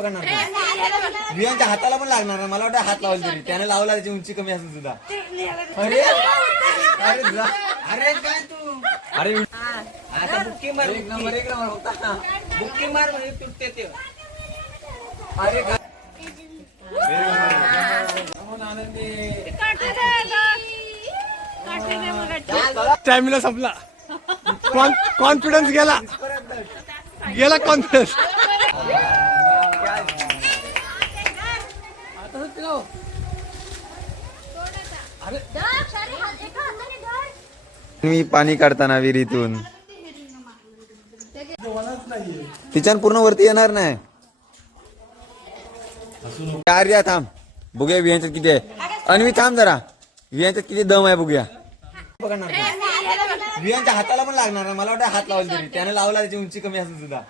पकडणार नाही. हाताला पण लागणार नाही. मला वाटतं हात लावल तरी. त्याने लावला त्याची उंची कमी असेल सुद्धा. अरे. अरे जा. अरे काय तू? अरे आता बुक्की मार एक नंबर एक नंबर होता. बुक्की मार म्हणजे तुटते ते. अरे काय? स्टॅमिना संपला. कॉन्फिडन्स गेला. गेला कॉन्फिडन्स मी पाणी काढताना विहिरीतून. तिच्यान पूर्ण वरती येणार नाही. आर्या थांब. बघूया विहांच्यात किती आहे. अन्वी थांब जरा. विहांच्यात किती दम आहे बघूया. विहांच्या हाताला पण लागणार मला वाटतं हात लावला तरी. त्याने लावला त्याची उंची कमी असेल सुद्धा.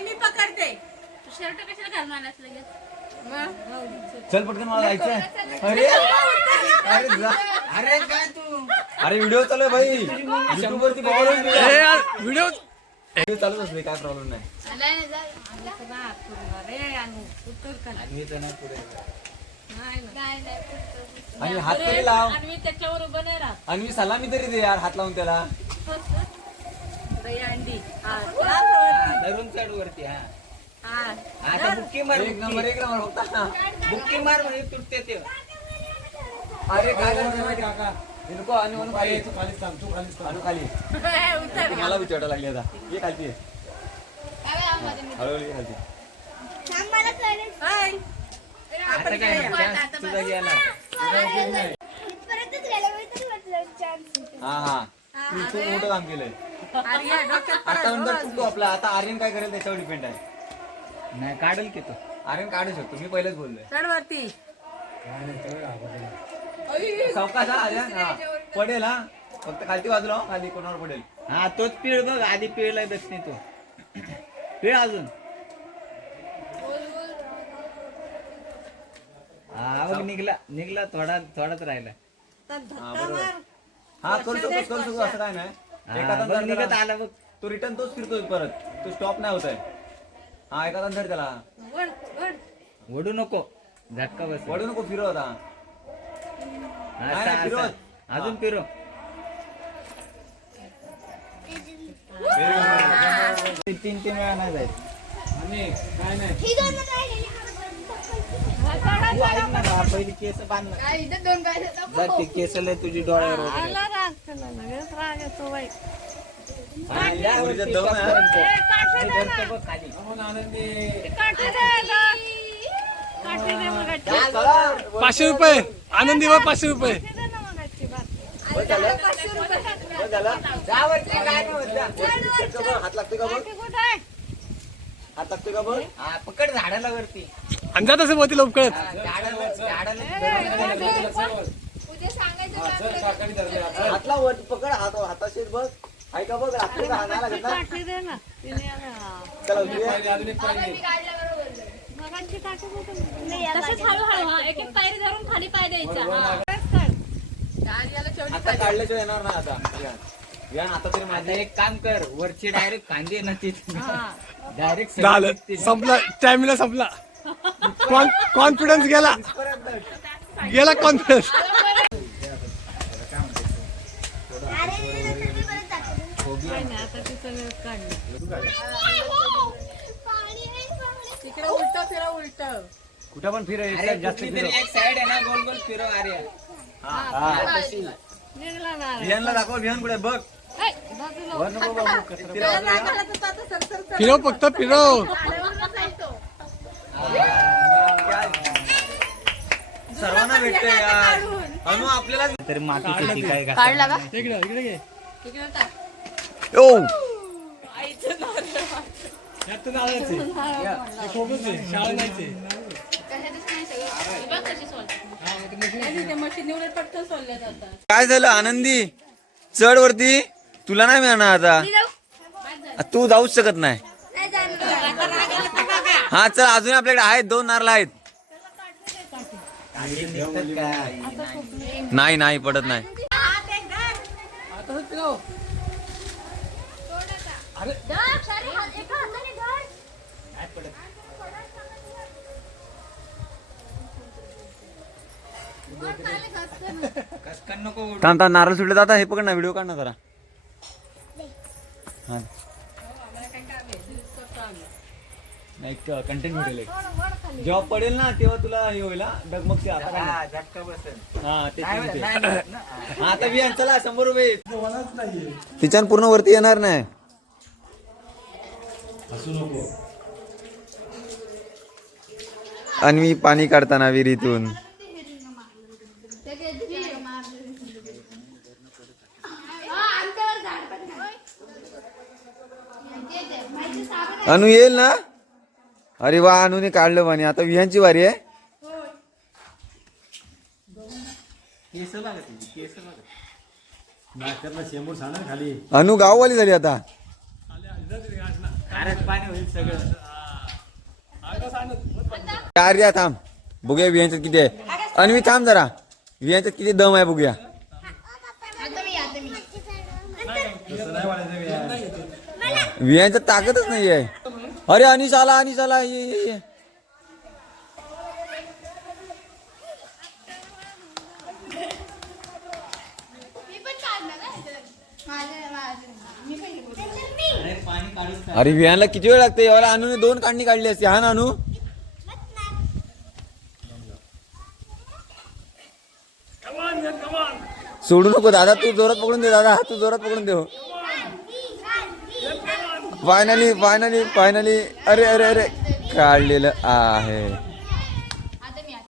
मी पकडते शर्ट कशाला चल पटकन मला जायचं अरे! अरे जा. अरे काय तू? अरे व्हिडिओ चालू आहे भाई. युट्यूब वरती व्हिडिओ व्हिडिओ चालूच असते काय प्रॉब्लेम नाही. आणि हात तरी लाव. आणि मी त्याच्यावर उभं नाही राहत. आणि मी सलामी तरी दे यार हात लावून त्याला. दही अंडी. हा, धरून चढ वरती हा. हा. आता बुक्की मार एक नंबर एक नंबर होता. बुक्की मार म्हणजे तुटते ते. अरे काय माहिती काका? हे नको आणि म्हणून खाली. तू खालीच थांब तू खालीच थांब. खाली. उतर. मला विचारायला लागली आता. ये खालती. ये. हळूहळू ये खालती. हाय. आता काय chance? तुझा गेला. हा हा तू खूप मोठं काम केलंय. आता नंतर तू आपला आता आर्यन काय करेल त्याच्यावर डिपेंड आहे. नाही काढल की तो. आर्यन काढू शकतो. मी पहिलेच बोललोय. चढ वरती. सावकाश हा आर्यन हा. पडेल हा. फक्त खालती बाजूला हो, खाली कोणावर पडेल? हा तोच पिळ बघ. आधी पिळलाय दक्षिणी तो. पिळ अजून. हा बघ निघला निघला थोडा थोडाच राहिला. हा बरोबर. हा करू शकतो करू शकतो असं काय नाही. हा, एखादा बघ धर निघत त्याला. आला बघ. तो रिटर्न तोच फिरतोय परत. तो स्टॉप नाही होत आहे हा एखादा धर त्याला वळ. ओढू नको. झटका बस. वडू नको फिरव आता. नाही, असा. असा. अजून फिरो तीन तीन वेळा नाही जायचं तू ऐक ना बा, पहिली केस बांध ना. ते केस लय तुझी डोळ्यावर वगैरे. आला राग त्याला, लगेच राग येतो बाई. आणि या हे धरतं. बघ खाली. काठी. पाचशे रुपये. आनंदी वर पाचशे रुपये. हात लागतो का बघ हात लागतो का बघ पकड झाडाला वरती आणि जात असेल वरती लवकर. झाडाला हातला वर पकड हात हाताशी बघ आहे का बघ रात्री का लागत ना चला उतरूया. मगाची काठी कुठं? तसंच हळूहळू हा एक एक पायरी धरून खाली पाय द्यायचा. हा. शेवटी आता काढल्याशिवाय येणार नाही आता. विहान. विहान आता तरी माझे एक काम कर. वरची डायरेक्ट कांदे ना ती डायरेक्ट झालं. संपला. स्टॅमिना संपला. कॉन्फिडन्स गेला. गेला कॉन्फिडन्स काय नाही, आता ती सगळं काढलं. तिकडे उलट फिरा उलट. कुठं पण फिर अरे जास्त कुठली फिरव. एक साइड आहे ना गोल गोल फिरो अरे. हा. निघला ना. विहानला दाखव विहान कुठे बघ. ए, बाजूला वर नको फिरव. तर तो आता फक्त फिरव. सर्वांना भेटतंय यार. अनु आपल्याला तरी माती किती काय का? काढला का? इकडे इकडे घे टाक. ओ. हे खोबरच आहे शाळा नाहीचे. हे काय झालं आनंदी? चढ वरती तुला नाही मिळणार आता. तू जाऊच शकत नाही. हा चल अजून आपल्याकडे आहेत दोन नारळ आहेत. नाही नाही पडत नाही. नाही नारळ सुटले जाता हे पकड ना व्हिडिओ काढ ना जरा. कंटेंट भेटेल एक. जेव्हा पडेल ना तेव्हा तुला हे होईल डगमग आता हा, ते आता बी चला शंभर रुपये. तिच्यान पूर्ण वरती येणार नाही. असू नको. आणि मी पाणी काढताना विहिरीतून. अनु येईल ना? अरे वा अनुने काढलं म्हणे. आता विहांची वारी आहे. अनु गाववाली झाली आता. पाणी होईल सगळं. चार या थांब. बघूया विहांच्यात किती आहे. अन्वी थांब जरा. विहांच्यात किती दम आहे बघूया. तसं ताकदच नाही आहे अरे अनिश आला अनिश आला. ये ये ये. अरे विहानला किती वेळ लागते? याला अनुने दोन काढणी काढली असते. हा ना अनु? सोडू नको दादा. तू जोरात पकडून दे दादा. तू जोरात पकडून दे फायनली फायनली फायनली अरे अरे अरे. काढलेलं आहे.